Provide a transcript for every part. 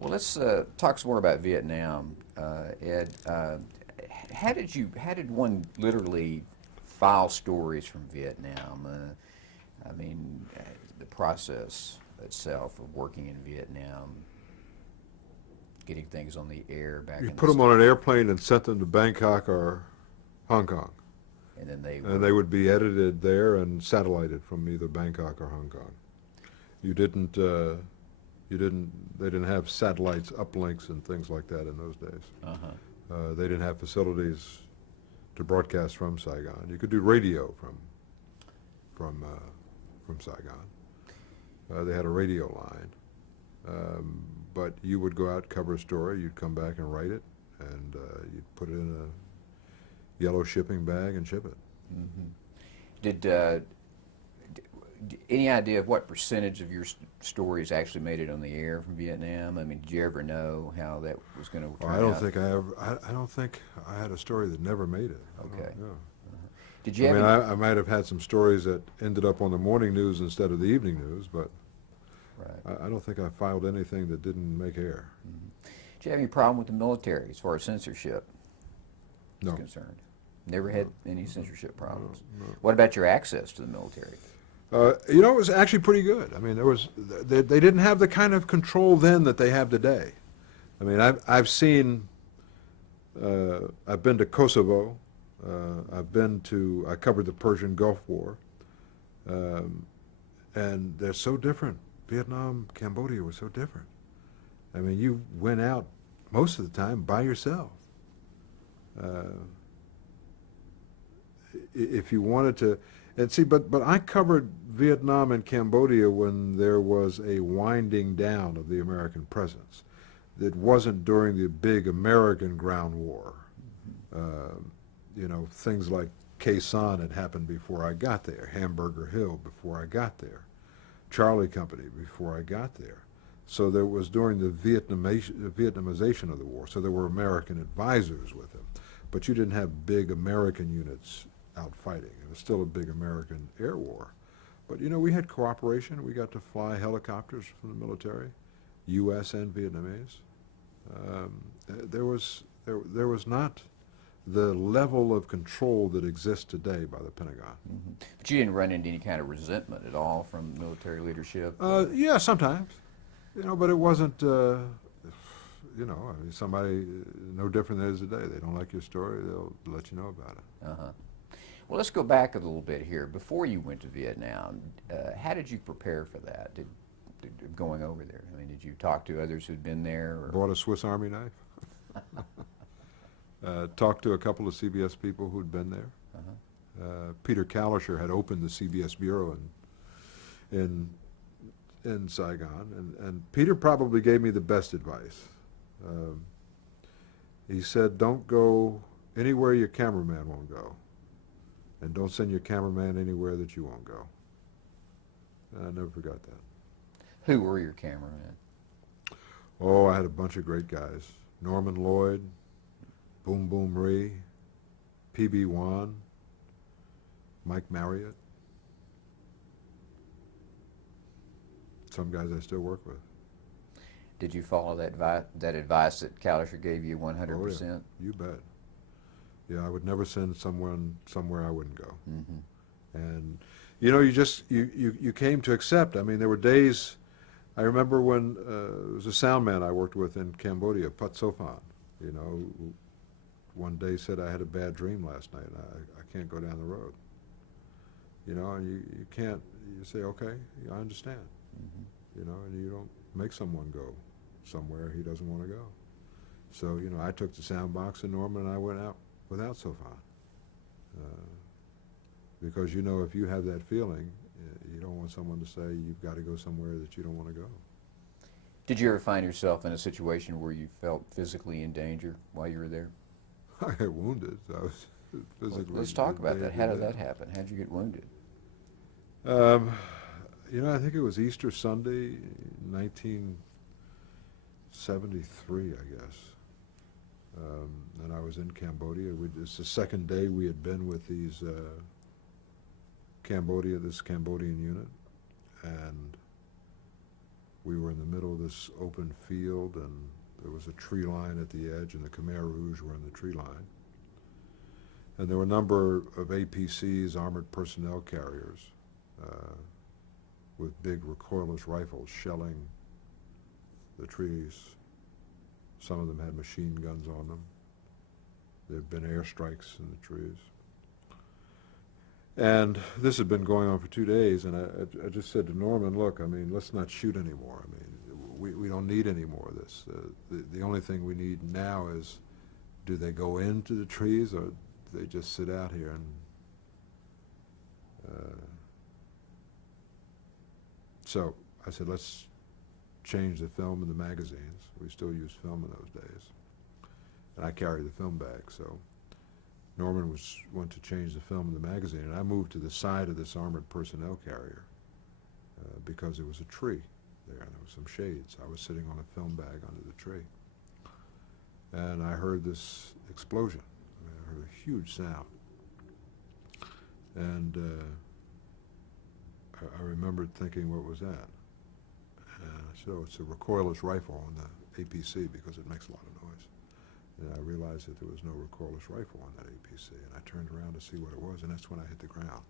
Well, let's talk some more about Vietnam, Ed. How did one literally file stories from Vietnam? I mean, the process itself of working in Vietnam, getting things on the air back You in the put them on States, an airplane and sent them to Bangkok or Hong Kong, and then they and were they would be edited there and satellited from either Bangkok or Hong Kong. You didn't, they didn't have satellites, uplinks, and things like that in those days. uh-huh. They didn't have facilities to broadcast from Saigon. You could do radio from from Saigon. They had a radio line, um, but you would go out, cover a story, you'd come back and write it, and you'd put it in a yellow shipping bag and ship it. Hmm. Did any idea of what percentage of your stories actually made it on the air from Vietnam? I mean, did you ever know how that was going to Well, turn out? I don't think I had a story that never made it. Okay. Yeah. Did I you have mean, any? I might have had some stories that ended up on the morning news instead of the evening news, but Right. I don't think I filed anything that didn't make air. Did you have any problem with the military as far as censorship is No. concerned? Never had any censorship problems. No. What about your access to the military? You know, it was actually pretty good. I mean, they didn't have the kind of control then that they have today. I mean, I've seen, I've been to Kosovo, I covered the Persian Gulf War, and they're so different. Vietnam, Cambodia was so different. I mean, you went out most of the time by yourself. Uh, if you wanted to, and see, but I covered Vietnam and Cambodia when there was a winding down of the American presence. It wasn't during the big American ground war. You know, things like Khe Sanh had happened before I got there, Hamburger Hill before I got there, Charlie Company before I got there. So there was during the Vietnamization of the war, so there were American advisors with him. But you didn't have big American units out fighting. It was still a big American air war. But, you know, we had cooperation. We got to fly helicopters from the military, U.S. and Vietnamese. There was not the level of control that exists today by the Pentagon. Hmm. But you didn't run into any kind of resentment at all from military leadership? Yeah, sometimes, you know, but it wasn't, you know, I mean, somebody no different than it is today. They don't like your story, they'll let you know about it. Uh-huh. Well, let's go back a little bit here. Before you went to Vietnam, how did you prepare for that? Going over there? I mean, did you talk to others who'd been there? Or? Bought a Swiss Army knife. Talked to a couple of CBS people who'd been there. Uh-huh. Peter Kalischer had opened the CBS bureau in Saigon, and Peter probably gave me the best advice. He said, don't go anywhere your cameraman won't go, and don't send your cameraman anywhere that you won't go. And I never forgot that. Who were your cameramen? Oh, I had a bunch of great guys. Norman Lloyd, Boom Boom Rhee, P.B. Wan, Mike Marriott. Some guys I still work with. Did you follow that advice that Kalischer gave you 100%? Oh, yeah, you bet. Yeah, I would never send someone somewhere I wouldn't go. Mm-hmm. And, you know, you came to accept. I mean, there were days, I remember when there was a sound man I worked with in Cambodia, Put Sophan, you know, who one day said, I had a bad dream last night, and I can't go down the road. You know, and you can't, you say, okay, I understand. Mm-hmm. You know, and you don't make someone go somewhere he doesn't want to go. So, you know, I took the sound box, and Norman and I went out without Sophan. Because, you know, if you have that feeling, you don't want someone to say you've got to go somewhere that you don't want to go. Did you ever find yourself in a situation where you felt physically in danger while you were there? I got wounded. So I was physically. Well, let's talk about that. How did that happen? How did you get wounded? You know, I think it was Easter Sunday, 1973, I guess. And I was in Cambodia. It's the second day we had been with these this Cambodian unit, and We were in the middle of this open field, and there was a tree line at the edge, and the Khmer Rouge were in the tree line. And there were a number of APCs, armored personnel carriers, with big recoilless rifles shelling the trees. Some of them had machine guns on them. There had been airstrikes in the trees. And this had been going on for 2 days, and I just said to Norman, look, I mean, let's not shoot anymore. I mean, we don't need any more of this. The only thing we need now is, do they go into the trees, or do they just sit out here and so I said, let's change the film in the magazines. We still used film in those days. And I carried the film bag, so Norman went to change the film in the magazine, and I moved to the side of this armored personnel carrier because there was a tree there, and there was some shades. I was sitting on a film bag under the tree. And I heard this explosion. I heard a huge sound. And I remembered thinking, what was that? And I said, oh, it's a recoilless rifle on the APC because it makes a lot of noise. And I realized that there was no recoilless rifle on that APC, and I turned around to see what it was, and that's when I hit the ground.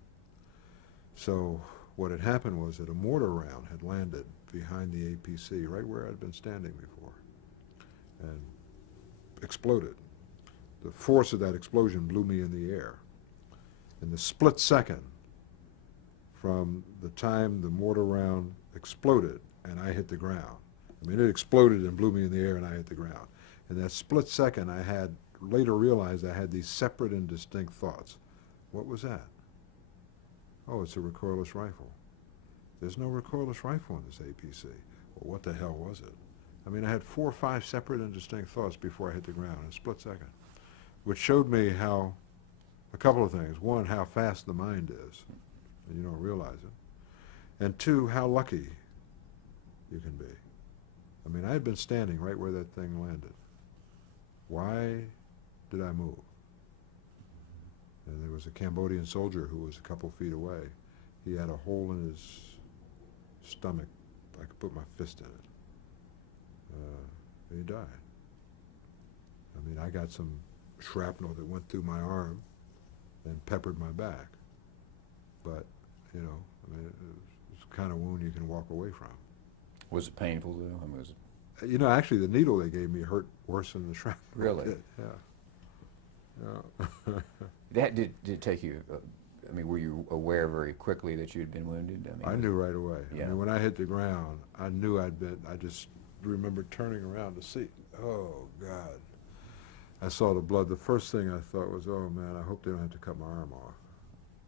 So what had happened was that a mortar round had landed behind the APC, right where I'd been standing before, and exploded. The force of that explosion blew me in the air. In the split second from the time the mortar round exploded and I hit the ground, I mean, it exploded and blew me in the air and I hit the ground. In that split second, I had later realized I had these separate and distinct thoughts. What was that? Oh, it's a recoilless rifle. There's no recoilless rifle in this APC. Well, what the hell was it? I mean, I had 4 or 5 separate and distinct thoughts before I hit the ground in a split second, which showed me how, a couple of things. One, how fast the mind is, and you don't realize it. And two, how lucky you can be. I mean, I had been standing right where that thing landed. Why did I move? And there was a Cambodian soldier who was a couple feet away. He had a hole in his stomach. I could put my fist in it. He died. I mean, I got some shrapnel that went through my arm and peppered my back. But, you know, I mean, it's the kind of wound you can walk away from. Was it painful, though? I mean, was it... You know, actually, the needle they gave me hurt worse than the shrapnel. Really? Did. Yeah. That did it take you, I mean, were you aware very quickly that you had been wounded? I mean, I knew right away. Yeah. I mean, when I hit the ground, I knew I'd been, I just remember turning around to see, oh, God. I saw the blood. The first thing I thought was, oh, man, I hope they don't have to cut my arm off.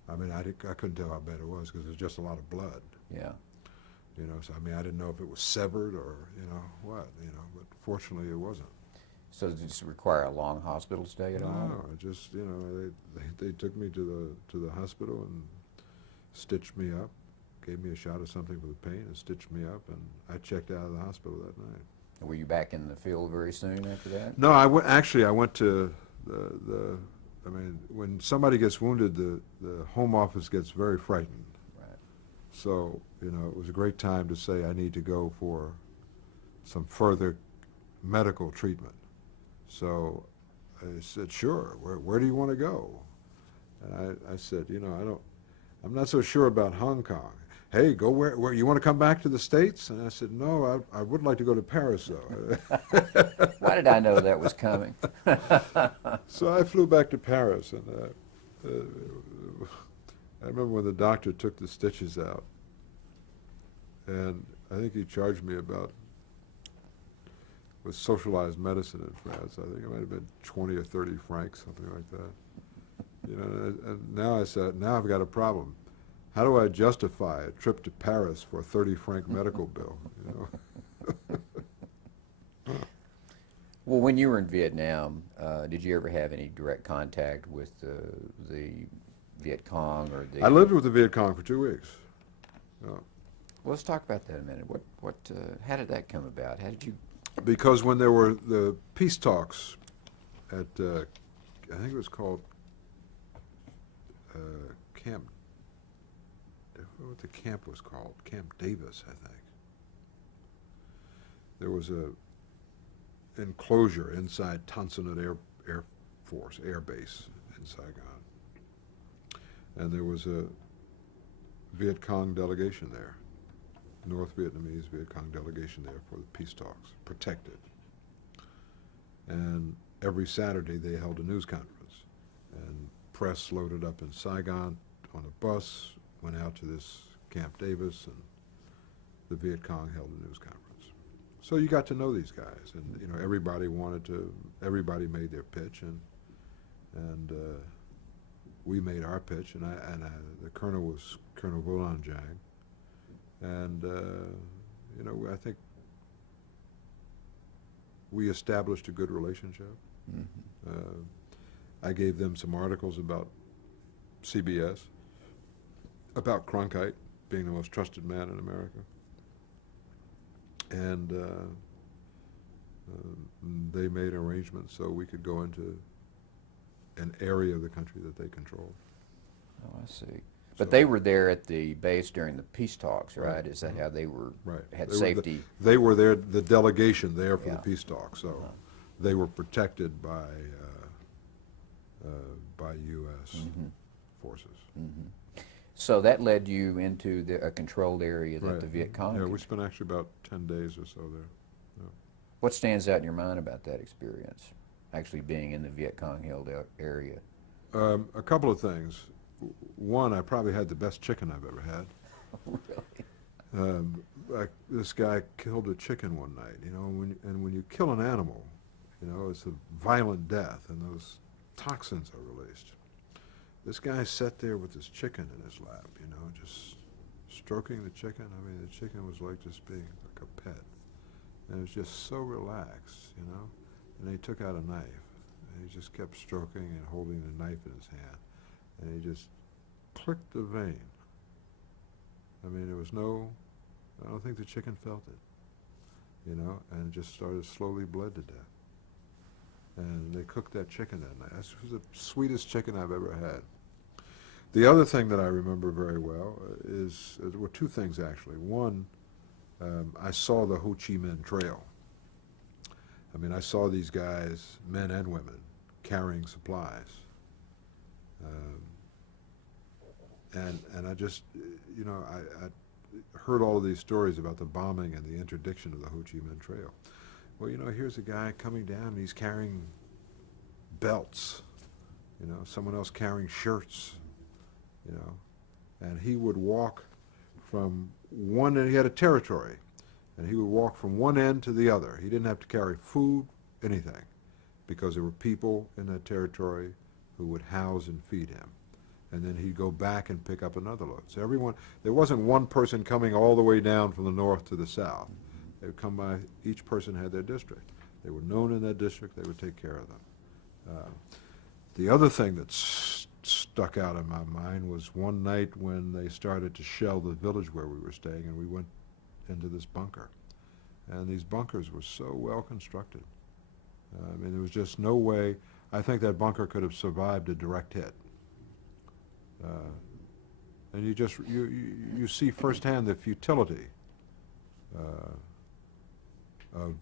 I mean, I couldn't tell how bad it was because there's just a lot of blood. Yeah. You know, so I mean, I didn't know if it was severed or, you know, what, you know, but fortunately it wasn't. So did it require a long hospital stay at all? No, it just, you know, they took me to the hospital and stitched me up, gave me a shot of something for the pain and stitched me up, and I checked out of the hospital that night. Were you back in the field very soon after that? No, actually I went to I mean, when somebody gets wounded, the home office gets very frightened. Right. So, you know, it was a great time to say I need to go for some further medical treatment. So I said, sure, where do you want to go? And I said, you know, I'm not so sure about Hong Kong. Hey, go where you want to come back to the States? And I said, no, I would like to go to Paris, though. Why did I know that was coming? So I flew back to Paris, and I remember when the doctor took the stitches out, and I think he charged me about, with socialized medicine in France, I think it might have been 20 or 30 francs, something like that. You know, and now I said, now I've got a problem. How do I justify a trip to Paris for a 30-franc medical bill? You know? Well, when you were in Vietnam, did you ever have any direct contact with the Viet Cong or the? I lived with the Viet Cong for 2 weeks. Yeah. Well, let's talk about that a minute. How did that come about? How did you? Because when there were the peace talks at, I think it was called Camp. What the camp was called? Camp Davis, I think. there was a enclosure inside Tan Son Nhut Air Base in Saigon, and there was a Viet Cong delegation there, North Vietnamese Viet Cong delegation there for the peace talks, protected. And every Saturday they held a news conference, and press loaded up in Saigon on a bus, went out to this Camp Davis, and the Viet Cong held a news conference. So you got to know these guys, and you know everybody made their pitch, and we made our pitch, and the colonel was Colonel Volan Jang, and you know I think we established a good relationship. Mm-hmm. I gave them some articles about CBS, about Cronkite being the most trusted man in America. And they made arrangements so we could go into an area of the country that they controlled. Oh, I see. But So- they were there at the base during the peace talks, right? Right. Is that how they were, Right. had They were safety? They were there, the delegation there for Yeah. the peace talks, so Uh-huh. they were protected by U.S. Mhm. forces. Mhm. So that led you into a controlled area that Right. the Viet Cong Yeah, we controlled. spent actually about 10 days or so there. What stands out in your mind about that experience, actually being in the Viet Cong held area? A couple of things. One, I probably had the best chicken I've ever had. Really? This guy killed a chicken one night, you know, and when you kill an animal, you know, it's a violent death, and those toxins are released. This guy sat there with his chicken in his lap, you know, just stroking the chicken. I mean, the chicken was like just being like a pet. And it was just so relaxed, you know. And he took out a knife, and he just kept stroking and holding the knife in his hand. And he just clicked the vein. I mean, there was no, I don't think the chicken felt it, you know, and it just started slowly bled to death. And they cooked that chicken that night. That was the sweetest chicken I've ever had. The other thing that I remember very well is, there were two things actually. One, I saw the Ho Chi Minh Trail. I mean, I saw these guys, men and women, carrying supplies. And I just, you know, I heard all of these stories about the bombing and the interdiction of the Ho Chi Minh Trail. Well, you know, here's a guy coming down, and he's carrying belts, you know, someone else carrying shirts, you know, and he would walk from one end, he had a territory, and he would walk from one end to the other. He didn't have to carry food, anything, because there were people in that territory who would house and feed him. And then he'd go back and pick up another load. So everyone, there wasn't one person coming all the way down from the north to the south. They would come by, each person had their district. They were known in that district, they would take care of them. The other thing that stuck out in my mind was one night when they started to shell the village where we were staying, and we went into this bunker. And these bunkers were so well constructed. I mean, there was just no way, I think that bunker could have survived a direct hit. And you just, you see firsthand the futility of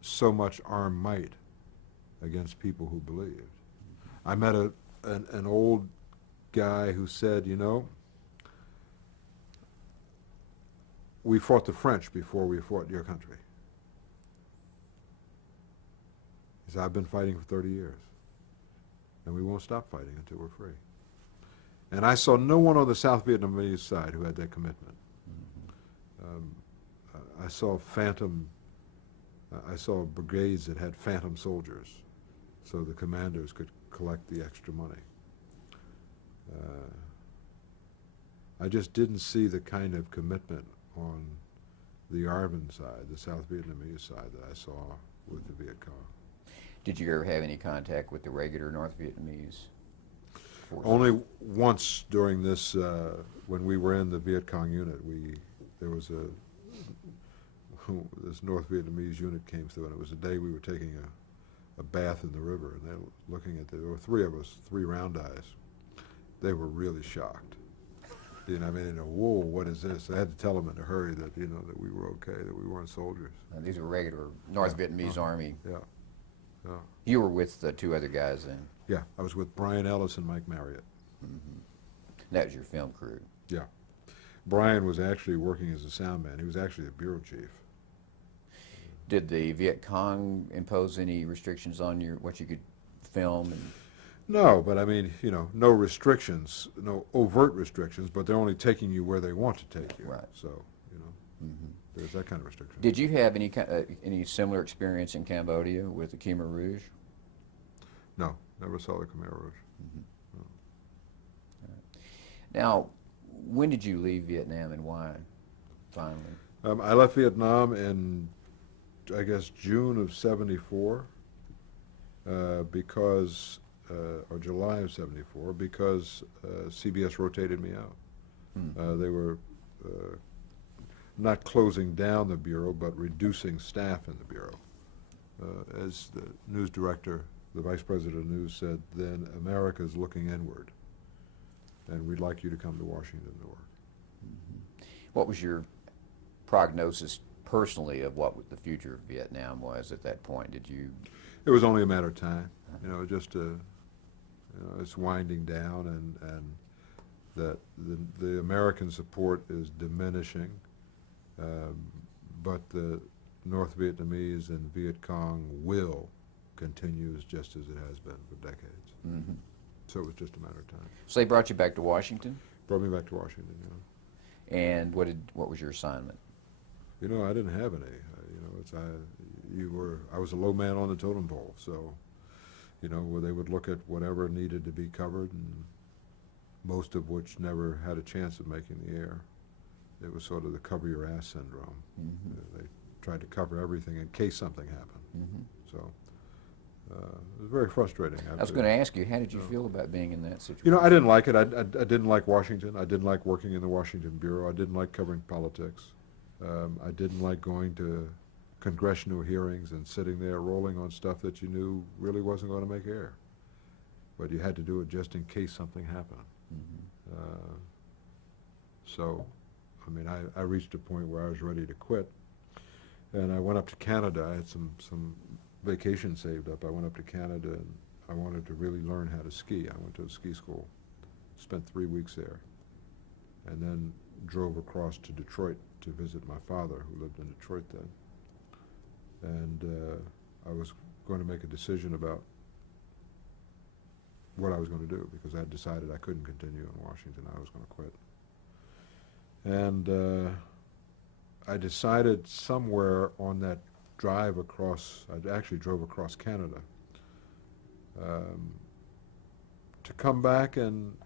so much armed might against people who believed. I met an old guy who said, you know, we fought the French before we fought your country. He said, I've been fighting for 30 years, and we won't stop fighting until we're free. And I saw no one on the South Vietnamese side who had that commitment. I saw brigades that had phantom soldiers, so the commanders could collect the extra money. I just didn't see the kind of commitment on the ARVN side, the South Vietnamese side, that I saw with the Viet Cong. Did you ever have any contact with the regular North Vietnamese forces? Only once during this, when we were in the Viet Cong unit, there was this North Vietnamese unit came through, and it was the day we were taking a bath in the river, and they were looking at there were three of us, three round eyes. They were really shocked. You know, I mean, whoa, what is this? I had to tell them in a hurry that, you know, that we were okay, that we weren't soldiers. These were regular North Vietnamese Army. Yeah, yeah. You were with the two other guys then. Yeah, I was with Brian Ellis and Mike Marriott. That was your film crew. Yeah. Brian was actually working as a sound man. He was actually a bureau chief. Did the Viet Cong impose any restrictions on what you could film? And No, but I mean, you know, no restrictions, no overt restrictions, but they're only taking you where they want to take you. Right. So, you know, there's that kind of restriction. did you have any similar experience in Cambodia with the Khmer Rouge? No, never saw the Khmer Rouge. Now, when did you leave Vietnam and why, finally? I left Vietnam in, I guess, June of '74, because, or July of '74, because CBS rotated me out. They were not closing down the Bureau, but reducing staff in the Bureau. As the news director, the vice president of news said, then America's looking inward, and we'd like you to come to Washington to work. What was your prognosis personally of what the future of Vietnam was at that point? Did you? It was only a matter of time, you know, just you know, it's winding down, and that the American support is diminishing, but the North Vietnamese and Viet Cong will continues just as it has been for decades. So it was just a matter of time. So they brought you back to Washington, Brought me back to Washington, you know. and what was your assignment? You know, I didn't have any. You know, I was a low man on the totem pole, so, you know, where they would look at whatever needed to be covered, and most of which never had a chance of making the air. It was sort of the cover your ass syndrome. They tried to cover everything in case something happened. So it was very frustrating. I was going to ask you, how did you feel about being in that situation? You know, I didn't like it. I didn't like Washington. I didn't like working in the Washington Bureau. I didn't like covering politics. I didn't like going to congressional hearings and sitting there rolling on stuff that you knew really wasn't going to make air. But you had to do it just in case something happened. So, I mean, I reached a point where I was ready to quit. And I went up to Canada. I had some vacation saved up. I went up to Canada, and I wanted to really learn how to ski. I went to a ski school, spent 3 weeks there, and then drove across to Detroit to visit my father, who lived in Detroit then. And I was going to make a decision about what I was going to do, because I had decided I couldn't continue in Washington. I was going to quit. And I decided somewhere on that drive across, I actually drove across Canada, to come back and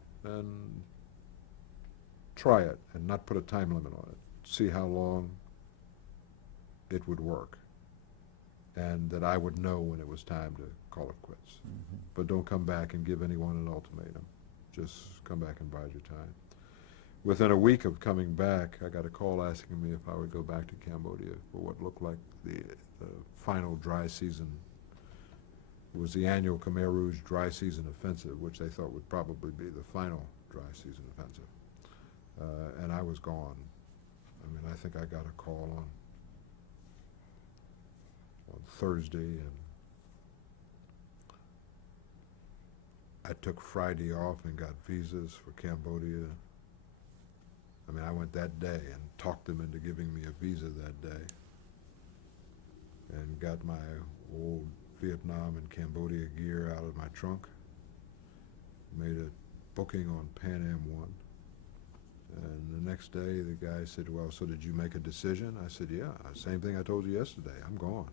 try it and not put a time limit on it, see how long it would work, and that I would know when it was time to call it quits. But don't come back and give anyone an ultimatum. Just come back and bide your time. Within a week of coming back, I got a call asking me if I would go back to Cambodia for what looked like the final dry season. It was the annual Khmer Rouge dry season offensive, which they thought would probably be the final dry season offensive. And I was gone. I mean, I think I got a call on Thursday, and I took Friday off and got visas for Cambodia. I mean, I went that day and talked them into giving me a visa that day, and got my old Vietnam and Cambodia gear out of my trunk, made a booking on Pan Am 1, and the next day the guy said, well, so did you make a decision? I said, yeah, same thing I told you yesterday, I'm gone.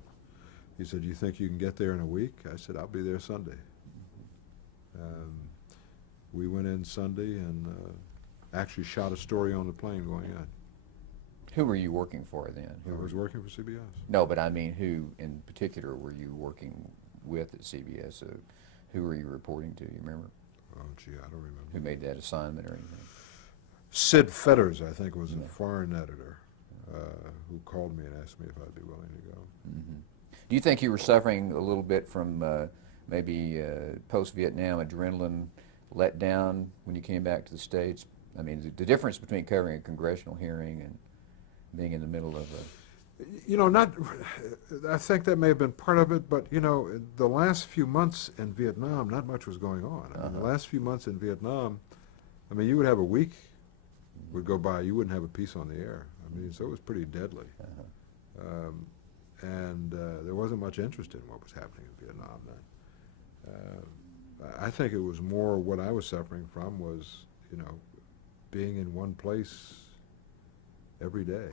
He said, you think you can get there in a week? I said, I'll be there Sunday. We went in Sunday and actually shot a story on the plane going in. Who were you working for then? I was working for CBS. No, but I mean, who in particular were you working with at CBS? Who were you reporting to? You remember? Oh, gee, I don't remember. Who made that assignment or anything? Sid Fetters, I think, was a foreign editor who called me and asked me if I'd be willing to go. Do you think you were suffering a little bit from maybe post-Vietnam adrenaline let down when you came back to the States I mean, the difference between covering a congressional hearing and being in the middle of a, You know, not, I think that may have been part of it, but, you know, the last few months in Vietnam, not much was going on. I mean, the last few months in Vietnam, I mean, you would have a week would go by, you wouldn't have a piece on the air. I mean, so it was pretty deadly. And there wasn't much interest in what was happening in Vietnam then. I think it was more what I was suffering from was, you know, being in one place every day.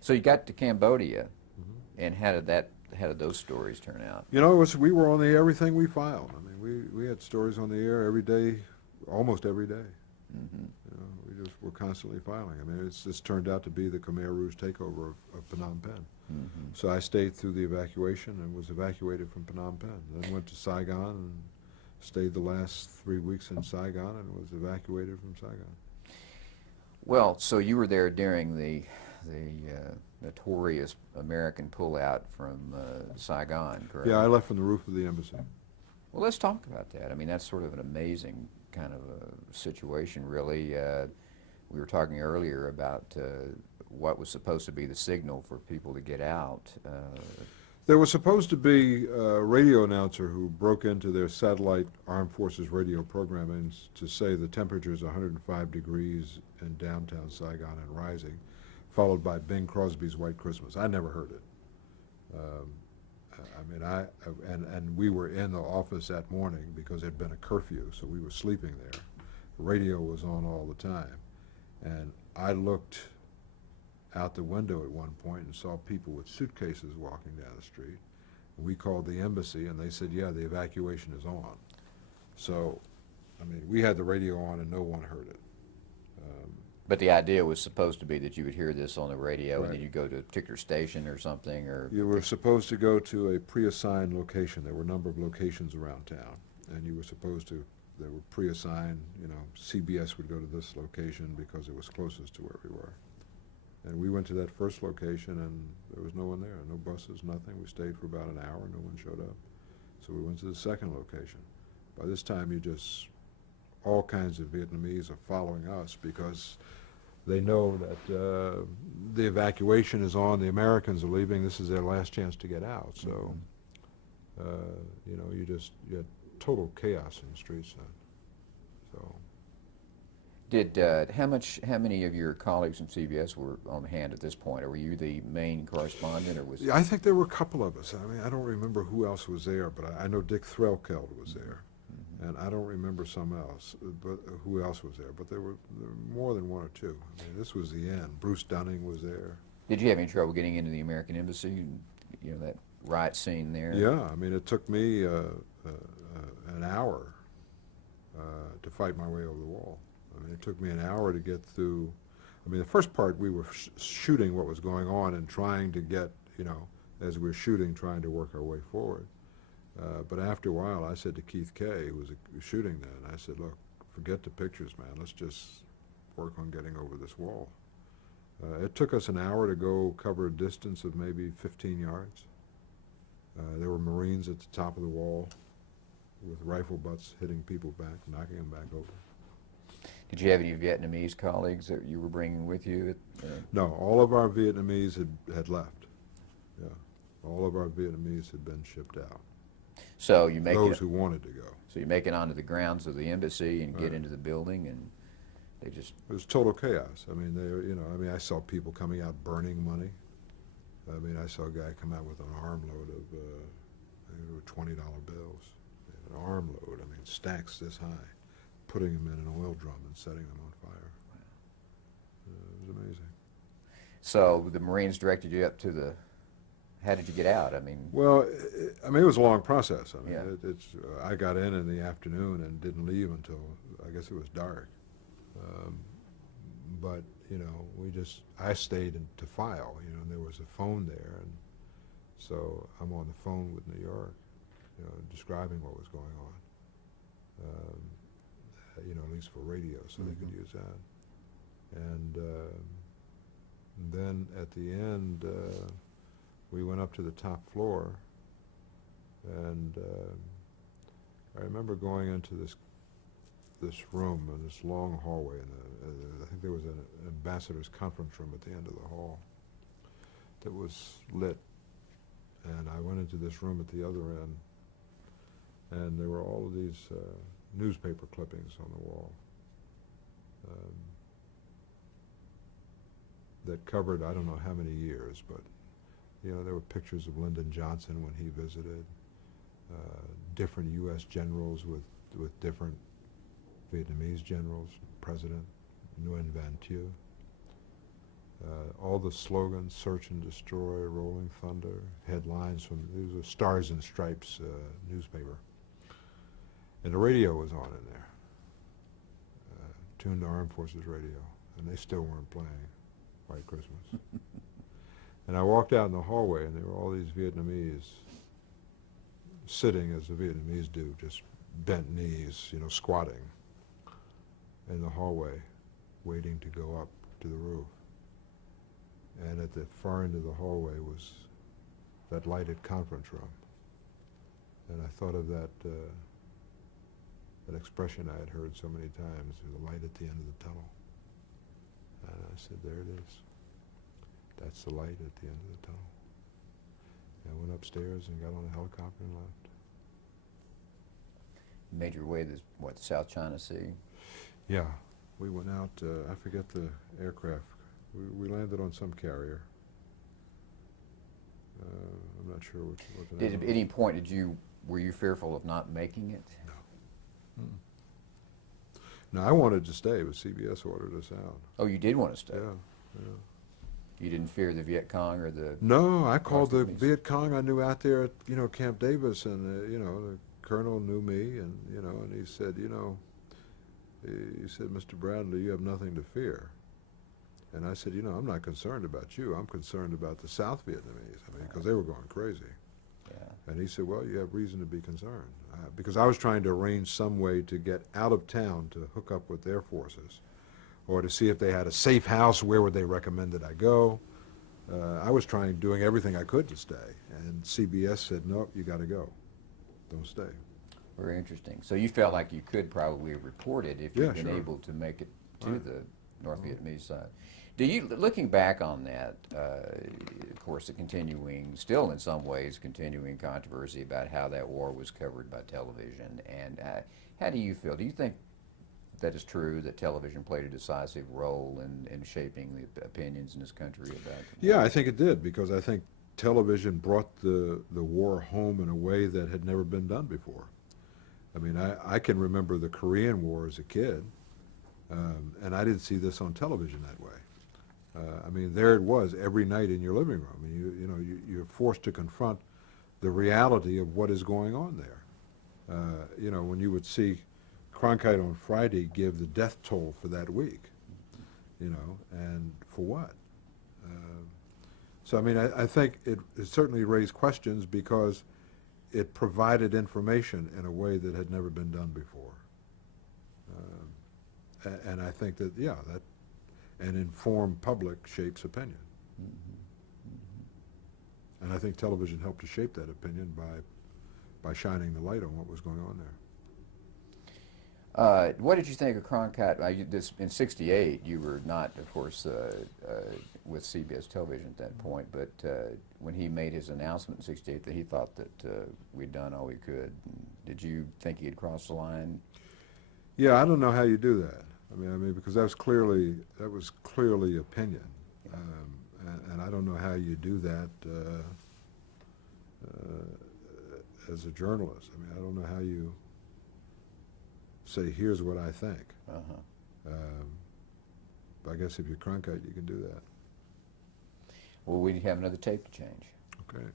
So you got to Cambodia, and how did those stories turn out? You know, it was, we were on the air everything we filed. I mean, we had stories on the air every day, almost every day. You know, we just were constantly filing. I mean, this turned out to be the Khmer Rouge takeover of Phnom Penh. So I stayed through the evacuation and was evacuated from Phnom Penh. Then went to Saigon and stayed the last 3 weeks in Saigon and was evacuated from Saigon. Well, so you were there during the notorious American pullout from Saigon, correct? Yeah, I left from the roof of the embassy. Well, let's talk about that. I mean, that's sort of an amazing kind of a situation, really. We were talking earlier about what was supposed to be the signal for people to get out. There was supposed to be a radio announcer who broke into their satellite armed forces radio programming to say the temperature is 105 degrees in downtown Saigon and rising, followed by Bing Crosby's White Christmas. I never heard it. I mean, and we were in the office that morning because there'd been a curfew, so we were sleeping there. The radio was on all the time. And I looked out the window at one point and saw people with suitcases walking down the street. We called the embassy and they said, yeah, the evacuation is on. So, I mean, we had the radio on and no one heard it. But the idea was supposed to be that you would hear this on the radio, Right. and then you go to a particular station or something, or You were supposed to go to a pre-assigned location. There were a number of locations around town, and you were supposed to, they were pre-assigned, you know, CBS would go to this location because it was closest to where we were. And we went to that first location, and there was no one there, no buses, nothing. We stayed for about an hour, no one showed up. So we went to the second location. By this time, all kinds of Vietnamese are following us because they know that the evacuation is on, the Americans are leaving, this is their last chance to get out. So, you know, you had total chaos in the streets then. So, how many of your colleagues from CBS were on hand at this point? Or were you the main correspondent, or was yeah, I think there were a couple of us. I mean, I don't remember who else was there, but I know Dick Threlkeld was there. And I don't remember who else was there, but there were more than one or two. I mean, this was the end. Bruce Dunning was there. Did you have any trouble getting into the American Embassy? You know, that riot scene there? Yeah, I mean, it took me an hour to fight my way over the wall. I mean, it took me an hour to get through. I mean, the first part we were shooting what was going on and trying to get, you know, as we were shooting, trying to work our way forward. But after a while, I said to Keith Kay, who was shooting then, I said, look, forget the pictures, man. Let's just work on getting over this wall. It took us an hour to go cover a distance of maybe 15 yards. There were Marines at the top of the wall with rifle butts hitting people back, knocking them back over. Did you have any Vietnamese colleagues that you were bringing with you? No, all of our Vietnamese had left. Yeah, all of our Vietnamese had been shipped out. So you make those who wanted to go. So you make it onto the grounds of the embassy and get Right. into the building, and they just. It was total chaos. I mean, I saw people coming out burning money. I mean, I saw a guy come out with an armload of, I think they were $20 bills. An armload, I mean, stacks this high, putting them in an oil drum and setting them on fire. It was amazing. So the Marines directed you up to the. How did you get out? I mean. Well, it was a long process. I mean, Yeah. I got in the afternoon and didn't leave until, I guess it was dark. But, you know, I stayed to file, you know, and there was a phone there, and so I'm on the phone with New York, you know, describing what was going on, you know, at least for radio, so they could use that. And then at the end, we went up to the top floor, and I remember going into this this room and this long hallway, and I think there was an ambassador's conference room at the end of the hall that was lit. And I went into this room at the other end, and there were all of these newspaper clippings on the wall that covered I don't know how many years, but you know, there were pictures of Lyndon Johnson when he visited, different U.S. generals with different Vietnamese generals, President Nguyen Van Thieu. All the slogans, search and destroy, rolling thunder, headlines from, these were Stars and Stripes newspaper. And the radio was on in there, tuned to Armed Forces radio, and they still weren't playing White Christmas. And I walked out in the hallway, and there were all these Vietnamese sitting as the Vietnamese do, just bent knees, you know, squatting in the hallway, waiting to go up to the roof. And at the far end of the hallway was that lighted conference room. And I thought of that that expression I had heard so many times, the light at the end of the tunnel. And I said, there it is. That's the light at the end of the tunnel. And I went upstairs and got on a helicopter and left. Made your way to, what, the South China Sea? Yeah, we went out, I forget the aircraft. We landed on some carrier. I'm not sure what the name At any point were you fearful of not making it? No. No, I wanted to stay, but CBS ordered us out. Oh, you did want to stay? Yeah, yeah. You didn't fear the Viet Cong or the... No, I called the Vietnamese? Viet Cong I knew out there at, you know, Camp Davis, and, you know, the colonel knew me, and, you know, and he said, you know, he said, Mr. Bradley, you have nothing to fear. And I said, you know, I'm not concerned about you. I'm concerned about the South Vietnamese, I mean, because they were going crazy. Yeah. And he said, well, you have reason to be concerned. Because I was trying to arrange some way to get out of town to hook up with their forces, or to see if they had a safe house, where would they recommend that I go. I was doing everything I could to stay. And CBS said, nope, you got to go. Don't stay. Very interesting. So you felt like you could probably have reported if you'd been sure. able to make it to Right. the North Vietnamese side. Do you, looking back on that, of course, still in some ways, continuing controversy about how that war was covered by television, and how do you feel? Do you think that is true, that television played a decisive role in shaping the opinions in this country about? Yeah, I think it did, because I think television brought the war home in a way that had never been done before. I mean, I can remember the Korean War as a kid, and I didn't see this on television that way. I mean, there it was every night in your living room. And you know, you're forced to confront the reality of what is going on there. You know, when you would see Cronkite on Friday give the death toll for that week, you know, and for what? So, I mean, I think it certainly raised questions, because it provided information in a way that had never been done before. And I think that, yeah, that an informed public shapes opinion. And I think television helped to shape that opinion by shining the light on what was going on there. What did you think of Cronkite? In '68, you were not, of course, with CBS television at that point, but when he made his announcement in '68 that he thought that we'd done all we could, did you think he had crossed the line? Yeah, I don't know how you do that. I mean, because that was clearly opinion, and I don't know how you do that as a journalist. I mean, I don't know how you say, here's what I think. But I guess if you're Cronkite, you can do that. Well, we have another tape to change. Okay.